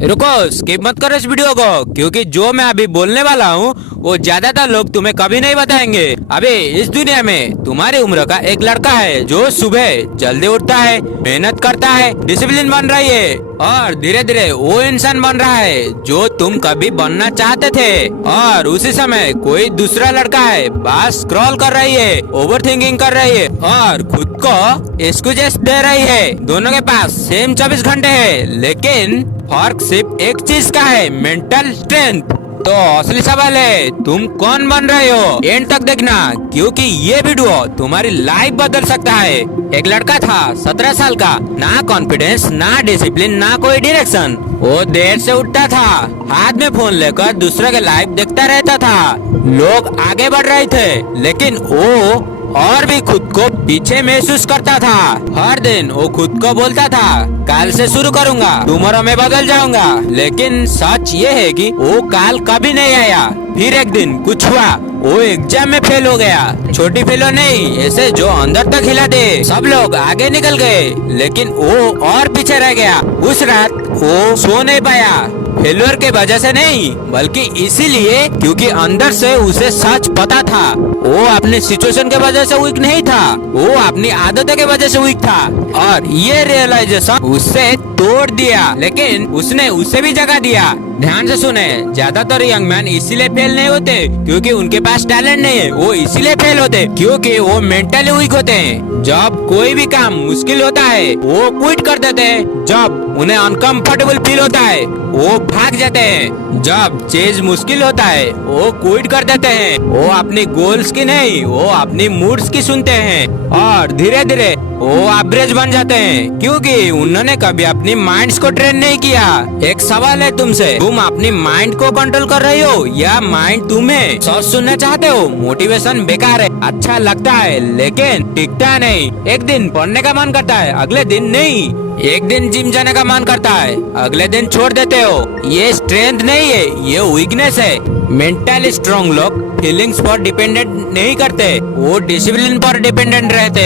रुको, स्किप मत करो इस वीडियो को, क्योंकि जो मैं अभी बोलने वाला हूँ वो ज्यादातर लोग तुम्हें कभी नहीं बताएंगे। अभी इस दुनिया में तुम्हारी उम्र का एक लड़का है जो सुबह जल्दी उठता है, मेहनत करता है, डिसिप्लिन बन रही है और धीरे धीरे वो इंसान बन रहा है जो तुम कभी बनना चाहते थे। और उसी समय कोई दूसरा लड़का है बस स्क्रॉल कर रही है, ओवर थिंकिंग कर रही है और खुद को एक्सक्यूजेस दे रही है। दोनों के पास सेम 24 घंटे है, लेकिन फर्क सिर्फ एक चीज का है, मेंटल स्ट्रेंथ। तो असली सवाल है, तुम कौन बन रहे हो? एंड तक देखना, क्योंकि ये वीडियो तुम्हारी लाइफ बदल सकता है। एक लड़का था 17 साल का, ना कॉन्फिडेंस, ना डिसिप्लिन, ना कोई डायरेक्शन। वो देर से उठता था, हाथ में फोन लेकर दूसरे के लाइफ देखता रहता था। लोग आगे बढ़ रहे थे, लेकिन वो और भी खुद को पीछे महसूस करता था। हर दिन वो खुद को बोलता था, कल से शुरू करूंगा, टुमारो में बदल जाऊंगा। लेकिन सच ये है कि वो कल कभी नहीं आया। फिर एक दिन कुछ हुआ, वो एग्जाम में फेल हो गया। छोटी फेलो नहीं, ऐसे जो अंदर तक हिला दे। सब लोग आगे निकल गए, लेकिन वो और पीछे रह गया। उस रात वो सो नहीं पाया, फेल्योर के वजह से नहीं, बल्कि इसीलिए क्योंकि अंदर से उसे सच पता था। वो अपने सिचुएशन के वजह से वीक नहीं था, वो अपनी आदतों के वजह से वीक था। और ये रियलाइजेशन उससे तोड़ दिया, लेकिन उसने उसे भी जगह दिया। ध्यान से सुने, ज्यादातर यंग मैन इसीलिए फेल नहीं होते क्योंकि उनके पास टैलेंट नहीं है, वो इसीलिए फेल होते क्योंकि वो मेंटली वीक होते हैं। जब कोई भी काम मुश्किल होता है वो क्विट कर देते हैं। जब उन्हें अनकंफर्टेबल फील होता है वो भाग जाते हैं। जब चीज मुश्किल होता है वो क्विट कर देते हैं। वो अपनी गोल्स की नहीं, वो अपनी मूड्स की सुनते हैं और धीरे धीरे वो एवरेज बन जाते हैं क्योंकि उन्होंने कभी अपनी माइंड्स को ट्रेन नहीं किया। एक सवाल है तुमसे, तुम अपनी माइंड को कंट्रोल कर रहे हो या माइंड तुम्हें? सच सुनना चाहते हो? मोटिवेशन बेकार है, अच्छा लगता है लेकिन टिकता नहीं। एक दिन पढ़ने का मन करता है, अगले दिन नहीं। एक दिन जिम जाने का मन करता है, अगले दिन छोड़ देते हो। ये स्ट्रेंथ नहीं है, ये वीकनेस है। मेंटली स्ट्रॉन्ग लोग फीलिंग्स पर डिपेंडेंट नहीं करते, वो डिसिप्लिन पर डिपेंडेंट रहते।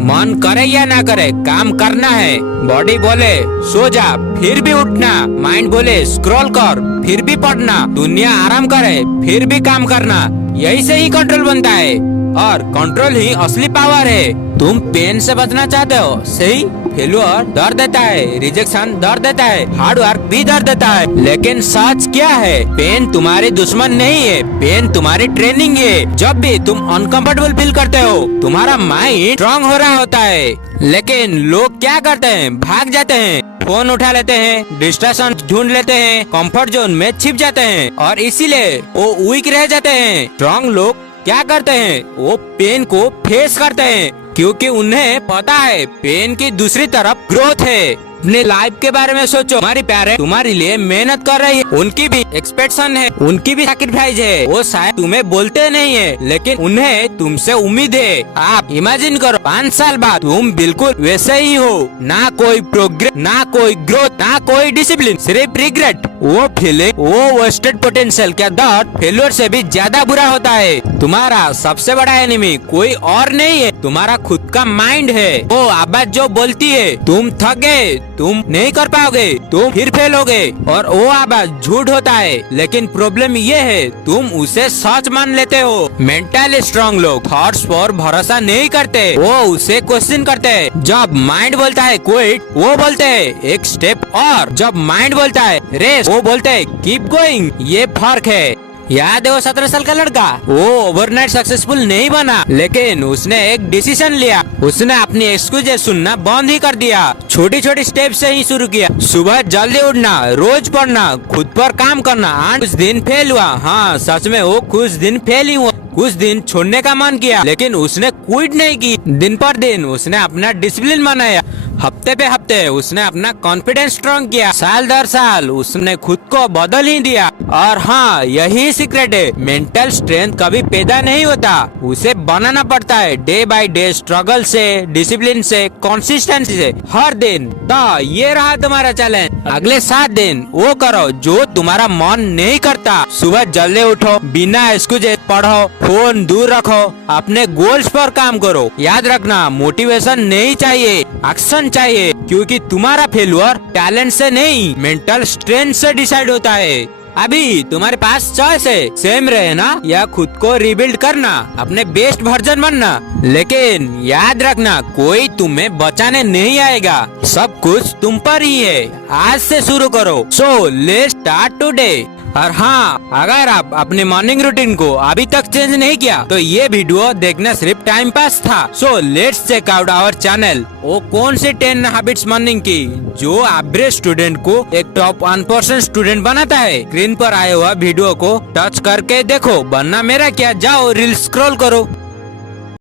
मन करे या ना करे, काम करना है। बॉडी बोले सो जा, फिर भी उठना। माइंड बोले स्क्रॉल कर, फिर भी पढ़ना। दुनिया आराम करे, फिर भी काम करना। यही से ही कंट्रोल बनता है और कंट्रोल ही असली पावर है। तुम पेन से बचना चाहते हो, सही? फेल्यूर दर्द देता है, रिजेक्शन दर्द देता है, हार्ड वर्क भी दर्द देता है, लेकिन सच क्या है? पेन तुम्हारी दुश्मन नहीं है, पेन तुम्हारी ट्रेनिंग है। जब भी तुम अनकंफर्टेबल फील करते हो, तुम्हारा माइंड स्ट्रॉन्ग हो रहा होता है। लेकिन लोग क्या करते हैं? भाग जाते हैं, फोन उठा लेते हैं, डिस्ट्रैक्शन ढूंढ लेते हैं, कंफर्ट जोन में छिप जाते हैं और इसीलिए वो वीक रह जाते हैं। स्ट्रॉन्ग लोग क्या करते हैं? वो पेन को फेस करते हैं क्योंकि उन्हें पता है पेन की दूसरी तरफ ग्रोथ है। अपने लाइफ के बारे में सोचो, तुम्हारी पेरेंट्स तुम्हारे लिए मेहनत कर रही है, उनकी भी एक्सपेक्टेशन है, उनकी भी सैक्रिफाइस है। वो शायद तुम्हें बोलते नहीं है, लेकिन उन्हें तुमसे उम्मीद है। आप इमेजिन करो 5 साल बाद तुम बिल्कुल वैसे ही हो, ना कोई प्रोग्रेस, ना कोई ग्रोथ, ना कोई डिसिप्लिन, सिर्फ रिग्रेट। वो फीलिंग, वो वेस्टेड पोटेंशियल का दर्द फेल्योर से भी ज्यादा बुरा होता है। तुम्हारा सबसे बड़ा एनिमी कोई और नहीं है, तुम्हारा खुद का माइंड है। वो आवाज जो बोलती है तुम थक गए, तुम नहीं कर पाओगे, तुम फिर फेल होगे, और वो आवाज झूठ होता है। लेकिन प्रॉब्लम ये है तुम उसे सच मान लेते हो। मेंटली स्ट्रॉन्ग लोग थॉट्स पर भरोसा नहीं करते, वो उसे क्वेश्चन करते हैं। जब माइंड बोलता है क्विट, वो बोलते हैं एक स्टेप और। जब माइंड बोलता है रेस्ट, वो बोलते हैं कीप गोइंग। ये फर्क है। याद है वो 17 साल का लड़का, वो ओवरनाइट सक्सेसफुल नहीं बना, लेकिन उसने एक डिसीजन लिया। उसने अपनी एक्सक्यूजेस सुनना बंद ही कर दिया, छोटी छोटी स्टेप से ही शुरू किया। सुबह जल्दी उठना, रोज पढ़ना, खुद पर काम करना। कुछ दिन फेल हुआ, हाँ सच में वो कुछ दिन फेल ही हुआ। कुछ दिन छोड़ने का मन किया, लेकिन उसने क्विट नहीं की। दिन पर दिन उसने अपना डिसिप्लिन बनाया, हफ्ते पे हफ्ते उसने अपना कॉन्फिडेंस स्ट्रॉन्ग किया, साल दर साल उसने खुद को बदल ही दिया। और हाँ, यही सीक्रेट है, मेंटल स्ट्रेंथ कभी पैदा नहीं होता, उसे बनाना पड़ता है डे बाय डे, स्ट्रगल से, डिसिप्लिन से, कंसिस्टेंसी से, हर दिन। तो ये रहा तुम्हारा चैलेंज। अगले 7 दिन वो करो जो तुम्हारा मन नहीं करता। सुबह जल्दी उठो, बिना एक्सक्यूज पढ़ो, फोन दूर रखो, अपने गोल्स पर काम करो। याद रखना, मोटिवेशन नहीं चाहिए, एक्शन चाहिए, क्योंकि तुम्हारा फेल्यूर टैलेंट से नहीं, मेंटल स्ट्रेंथ से डिसाइड होता है। अभी तुम्हारे पास चॉइस है, सेम रहना या खुद को रिबिल्ड करना, अपने बेस्ट वर्जन बनना। लेकिन याद रखना, कोई तुम्हें बचाने नहीं आएगा, सब कुछ तुम पर ही है। आज से शुरू करो। So let's start today. और हाँ, अगर आप अपने मॉर्निंग रूटीन को अभी तक चेंज नहीं किया तो ये वीडियो देखना सिर्फ टाइम पास था। So let's check out our channel. वो कौन से 10 हैबिट्स मॉर्निंग की जो एवरेज स्टूडेंट को एक टॉप 1% स्टूडेंट बनाता है। स्क्रीन पर आए हुआ वीडियो को टच करके देखो, वरना मेरा क्या, जाओ रील स्क्रॉल करो।